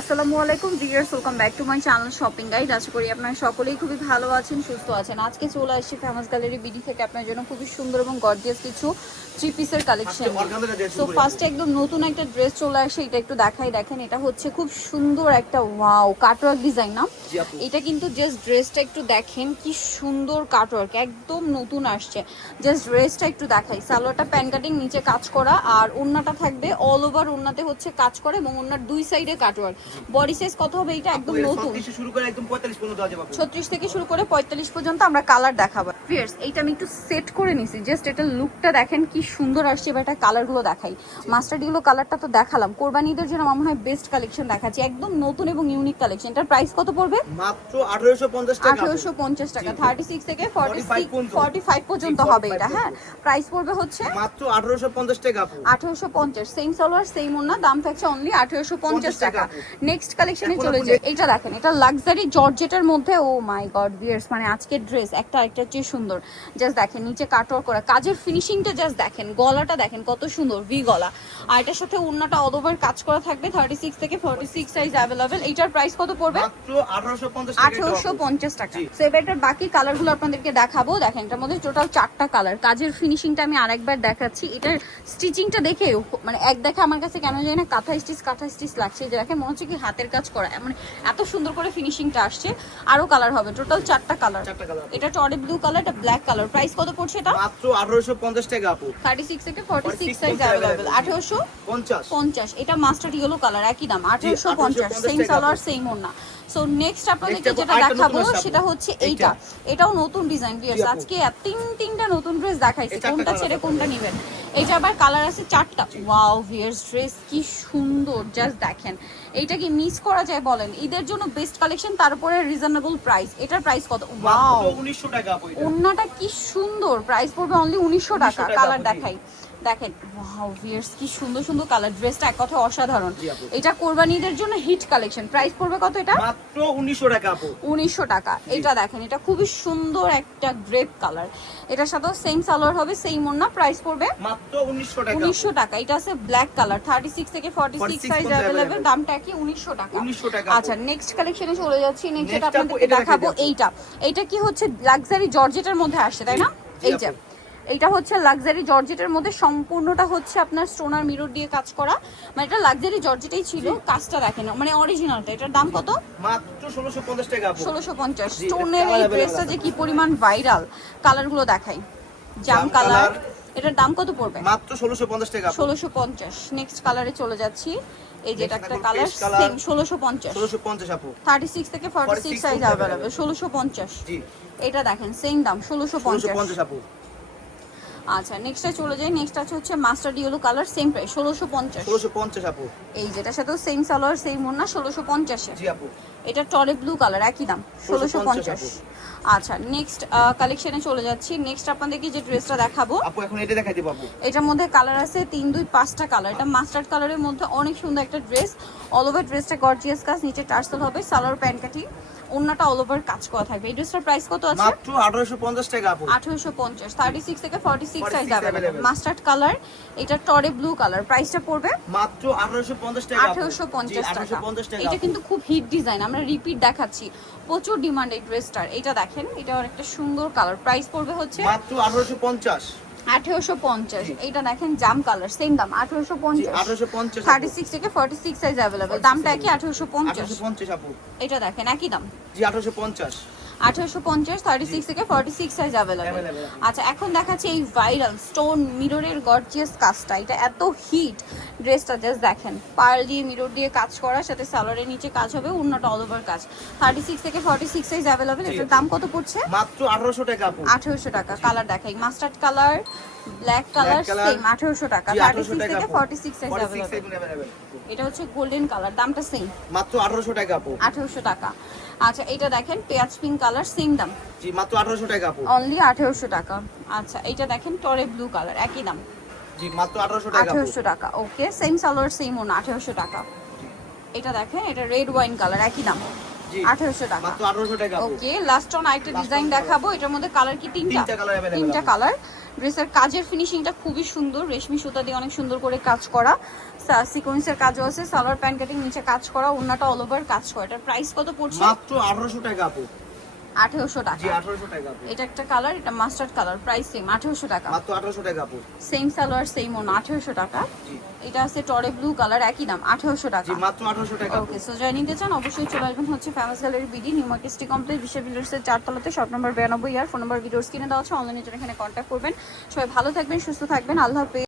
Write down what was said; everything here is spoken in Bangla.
আসসালামু আলাইকুম viewers welcome back to my channel shopping guide আশা করি আপনারা সকলেই খুবই ভালো আছেন সুস্থ আছেন। আজকে চলে আসছি ফেমাস গ্যালারি বিডি থেকে। আপনার জন্য খুবই সুন্দর এবং গর্জিয়াস কিছু থ্রি পিসের কালেকশন সো ফার্স্টে একদম নতুন একটা ড্রেস চলে আসে এটা একটু দেখাই। দেখেন এটা হচ্ছে খুব সুন্দর একটা ওয়াও কাটওয়ার্ক ডিজাইন না? এটা কিন্তু জাস্ট ড্রেসটা একটু দেখেন কি সুন্দর কাটওয়ার্ক একদম নতুন আসছে। জাস্ট ড্রেসটা একটু দেখাই। সালোয়ারটা প্যান কাটিং নিচে কাজ করা আর ওন্নাটা থাকবে অল ওভার ওন্নাতে হচ্ছে কাজ করা এবং ওন্নার দুই সাইডে কাটওয়ার্ক বডি সাইজ কত হবে এটা একদম নতুন শুরু করে একদম 45 পর্যন্ত দেওয়া যাবে আপু। ছত্রিশ থেকে শুরু করে পঁয়তাল্লিশ পর্যন্ত আমরা কালার দেখাবো ফিয়ার্স এইটা আমি একটু সেট করে নিছি। জাস্ট এটা লুকটা দেখেন কি সুন্দর আসছে এবার এটা কালারগুলো দেখাই। মাস্টার্ডিগুলো কালারটা তো দেখালাম। কোরবানিদের জন্য আমার মনে হয় বেস্ট কালেকশন দেখাচ্ছি। একদম নতুন এবং ইউনিক কালেকশন এটার প্রাইস কত পড়বে? মাত্র 1850 টাকা। আপু। আঠারোশো পঞ্চাশ টাকা। জি। থার্টি সিক্স থেকে ফর্টি 45 পর্যন্ত। ফাইভ পর্যন্ত হবে এটা হ্যাঁ? প্রাইস পড়বে হচ্ছে? মাত্র 1850 টাকা আপু। আঠারোশো পঞ্চাশ। সেম সালোয়ার সেম ওনা দাম থাকছে অনলি আঠারোশো পঞ্চাশ টাকা। টাকা। নেক্সট কালেকশনে চলে যায় এটা দেখেন। এটা লাক্সারি জর্জেটের মধ্যে ও মাই গড বিয়ার্স মানে আজকের ড্রেস একটা একটা চেয়ে সুন্দর। জাস্ট দেখেন নিচে কাটওয়ার করা। কাজের ফিনিশিংটা জাস্ট দেখেন গলাটা দেখেন কত সুন্দর ভি গলা। আর এটার সাথে অল ওভার কাজ করা থাকবে থার্টি সিক্স থেকে ফর্টি সিক্স সাইজ অ্যাভেলেবেল এইটার প্রাইস কত পড়বে? মাত্র 1850 টাকা আঠারোশো পঞ্চাশ টাকা। তো এবার এটার বাকি কালারগুলো আপনাদেরকে দেখাবো। দেখেন এটার মধ্যে টোটাল চারটা কালার কাজের ফিনিশিংটা আমি আরেকবার দেখাচ্ছি। এটার স্টিচিংটা দেখে মানে এক দেখে আমার কাছে কেন জানি না কাঁথা স্টিচ কাঁথা স্টিচ লাগছে। যে দেখেন মনে হচ্ছে কি হাতের কাজ করা। মানে এত সুন্দর করে ফিনিশিংটা আসছে। আরও কালার হবে। টোটাল চারটা কালার চারটা কালার এটা টরে ব্লু কালার এটা ব্ল্যাক কালার প্রাইস কত পড়ছে এটা? মাত্র 1850 টাকা আপু। থার্টি সিক্স থেকে 46 সাইজ अवेलेबल 1850 50 পঞ্চাশ। এটা মাস্টার ইয়েলো কালার একই দাম। আঠারোশো পঞ্চাশ। 1850 সেম কালার। সেম ওন্না সো নেক্সট আপনাদেরকে যেটা দেখাবো। সেটা হচ্ছে এইটা। এটাও নতুন ডিজাইন ভিউয়ার্স আজকে তিন তিনটা নতুন ড্রেস দেখাইছি। কোনটা ছেড়ে কোনটা নেবেন? এইটা আবার কালার আছে চারটা। ওয়াও ভিয়ার্স ড্রেস কি সুন্দর জাস্ট দেখেন। এইটা কি মিস করা যায় বলেন? ঈদের জন্য বেস্ট কালেকশন তারপরে রিজনেবল প্রাইস এটার প্রাইস কত? ওয়াও উনিশশো টাকা ওন্নাটা কি সুন্দর। প্রাইস পড়বে অনলি উনিশশো টাকা কালার দেখাই। দেখেন ওয়াও ভিয়ার্স কি সুন্দর সুন্দর কালার ড্রেসটা এক কথা অসাধারণ। এটা কোরবানিদের জন্য হিট কালেকশন প্রাইস পড়বে কত এটা? মাত্র 1900 টাকা আপু। উনিশশো টাকা। এটা দেখেন এটা খুবই সুন্দর একটা গ্রেপ কালার এটার সাথেও সেম সালোয়ার হবে সেম ওন্না প্রাইস পড়বে মাত্র 1900 টাকা। আপু। উনিশশো টাকা। এটা আছে ব্ল্যাক কালার থার্টি সিক্স থেকে ফর্টি সিক্স 46 সাইজ অ্যাভেলেবেল দামটা কি উনিশশো টাকা? 1900 টাকা আচ্ছা নেক্সট কালেকশনে চলে যাচ্ছি। নেক্সট এটা দেখাই দেখাবো এইটা। এইটা কি হচ্ছে? লাক্সারি জর্জেটের মধ্যে আসছে তাই না? এই যে। এইটা হচ্ছে লাক্সারি জর্জেটের মধ্যে সম্পূর্ণটা হচ্ছে আপনার স্টোনার মিরর দিয়ে কাজ করা। মানে এটা লাক্সারি জর্জেটেই ছিল কাজটা দেখেন মানে অরিজিনালটা এটার দাম কত? মাত্র 1650 টাকা স্টোনের এই ড্রেসটা যে কি পরিমাণ ভাইরাল কালারগুলো দেখাই। জাম কালার এটার দাম কত পড়বে? মাত্র 1650 টাকা আপু। ষোলোশো পঞ্চাশ। নেক্সট কালারে চলে যাচ্ছি। এই যেটা একটা কালার। সেম ষোলোশো পঞ্চাশ। 1650 আপু। থার্টি সিক্স থেকে ফর্টি 46 সিক্স সাইজ অ্যাভেলেবেল ষোলোশো পঞ্চাশ। জি। এটা দেখেন সেম দাম ষোলোশো পঞ্চাশ। 1650 আপু। আচ্ছা নেক্সটে চলে যাই নেক্সট আছে হচ্ছে mustard yellow colour same price ষোলোশো পঞ্চাশ। 1650 আপু। এই যেটার সাথেও সেম সালোয়ার সেম ওনা ষোলোশো পঞ্চাশে জি আপু। এটা টরে ব্লু কালার একই দাম ষোলোশো 1650 পঞ্চাশ আচ্ছা নেক্সট কালেকশনে চলে যাচ্ছি। নেক্সট আপনাদেরকে যে ড্রেসটা দেখাবো আপু এখন এটা দেখাই দিব আপু। এটার মধ্যে কালার আছে তিন দুই পাঁচটা কালার এটা মাস্টার্ড কালারের মধ্যে অনেক সুন্দর একটা ড্রেস অল ওভার ড্রেসটা গর্জিয়াস কাজ নিচে টার্সেল হবে সালোয়ার প্যান্ট কাটি। ওন্নাটা অল ওভার কাজ করা থাকবে। এই ড্রেসটার প্রাইস কত আছে? মাত্র 1850 টাকা আপু আঠারোশো পঞ্চাশ থার্টি সিক্স থেকে forty six 46 size available। Mustard colour এটা টরে ব্লু কালার প্রাইসটা পড়বে? মাত্র 1850 টাকা আপু। আঠারোশো পঞ্চাশ জি, টাকা। 1850 টাকা এটা কিন্তু খুব হিট ডিজাইন আমরা রিপিট দেখাচ্ছি। প্রচুর ডিমান্ড এই ড্রেসটার এটা দেখেন এটা অনেকটা সুন্দর কালার প্রাইস পড়বে হচ্ছে মাত্র 1850 আঠেরোশো পঞ্চাশ। এইটা দেখেন জাম কালার সেম দাম আঠেরোশো পঞ্চাশ। 1850 থার্টি সিক্স থেকে ফর্টি সিক্স সাইজ অ্যাভেলেবেল দামটা কি আঠেরোশো পঞ্চাশ। 1850 আপু। এটা দেখেন একই দাম। জি 1850 আঠেরোশো পঞ্চাশ থার্টি সিক্স থেকে ফর্টি সিক্স সাইজ অ্যাভেলেবেল আচ্ছা এখন দেখাচ্ছি এই ভাইরাল স্টোন মিররের গর্জিয়াস কাজটা। এটা এত হিট ড্রেসটা জাস্ট দেখেন। পার্ল দিয়ে মিরর দিয়ে কাজ করার সাথে সালোয়ারের নিচে কাজ হবে অন্যটা অল ওভার কাজ। থার্টি সিক্স থেকে ফর্টি সিক্স সাইজ অ্যাভেলেবেল এটার দাম কত পড়ছে? মাত্র 1800 টাকা আঠারোশো আঠেরোশো টাকা কালার দেখাই। Mustard colour black colour same আঠেরোশো টাকা জি থার্টি 1800 সিক্স টাকা থেকে আপু। Forty six size 46 size available। এটা হচ্ছে গোল্ডেন কালার দামটা সেম মাত্র 1800 টাকা আপু আঠেরোশো টাকা। আচ্ছা এটা দেখেন পেঁয়াজ পিঙ্ক কালার সেম দাম। জি মাত্র 1800 টাকা আপু অনলি আঠেরোশো টাকা। আচ্ছা এইটা দেখেন টরে ব্লু কালার একই দাম। জি মাত্র 1800 টাকা আপু আঠেরোশো টাকা ওকে সেম সালোয়ার সেম ওনা আঠেরোশো টাকা। এটা দেখেন এটা রেড ওয়াইন কালার একই দাম। আঠেরোশো টাকা। মাত্র 1800 টাকা আপু। ওকে লাস্ট অন আরেকটা ডিজাইন দেখাবো এটার মধ্যে কালার কি? তিনটা। তিনটা। কালার ড্রেসের কাজের ফিনিশিংটা খুবই সুন্দর রেশমি সুতা দিয়ে অনেক সুন্দর করে কাজ করা। সিকোয়েন্সের কাজও আছে সালোয়ার প্যান্ট কাটিং নিচে কাজ করা ওন্নাটা অল ওভার কাজ করা। এটার প্রাইস কত পড়ছে? মাত্র আঠারোশো টাকা আপু। আঠেরোশো টাকা। এটা একটা কালার এটা মাস্টার্ড কালার প্রাইস সেম আঠেরোশো টাকা। আঠারোশো টাকা সেম সালোয়ার সেম ওনা আঠেরোশো টাকা। এটা আছে টরে ব্লু কালার একই দাম আঠেরোশো টাকা। মাত্র আঠারোশো টাকা ওকে সো যারা নিতে চান অবশ্যই চলে আসবেন হচ্ছে famous gallery BD new market city complex বিশ্ব বিল্ডার্সের চারতলাতে শপ নম্বর বিরানব্বই আর ফোন নম্বর ভিডিওস কিনে দেওয়া আছে অনলাইনে জন্য এখানে কন্ট্যাক্ট করবেন। সবাই ভালো থাকবেন সুস্থ থাকবেন আল্লাহ হাফেজ।